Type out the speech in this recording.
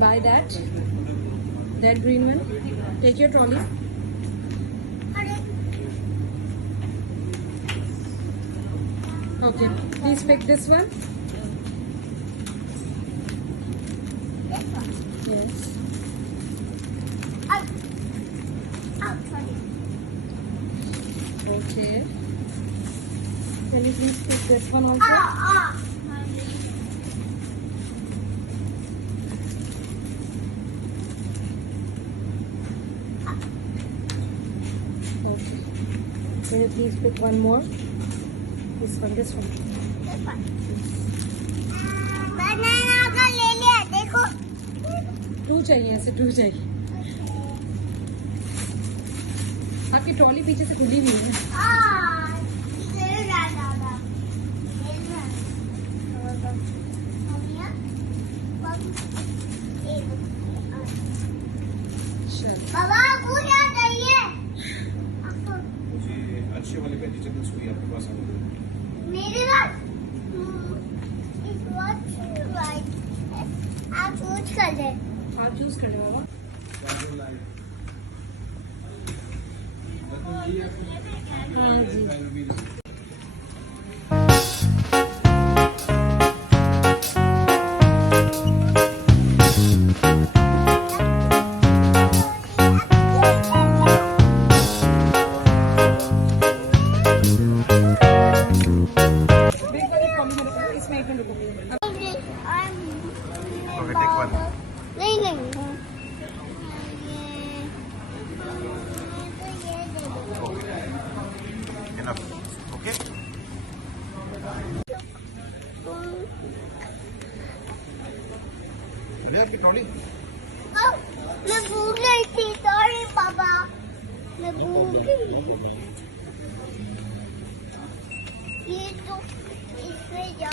buy that green one. Take your trolley. Okay, please pick this one. Yes. Okay. Can you please pick this one also? Okay. Can you please pick one more? This one. This one. Banana का ले लिया देखो. 2 चाहिए ऐसे 2 चाहिए. आपकी ट्रॉली पीछे से खुली हुई है. बाबा कुछ चाहिए. मुझे अच्छे वाले वेजिटेबल्स कोई आपके पास मेरे पास आप चूज कर ले. आप चूज कर लो बाबा. हाँ जी. आपकी ट्रॉली. मैं भूल गई थी. सॉरी पापा, मैं भूल गई. ये तो इसमें जा.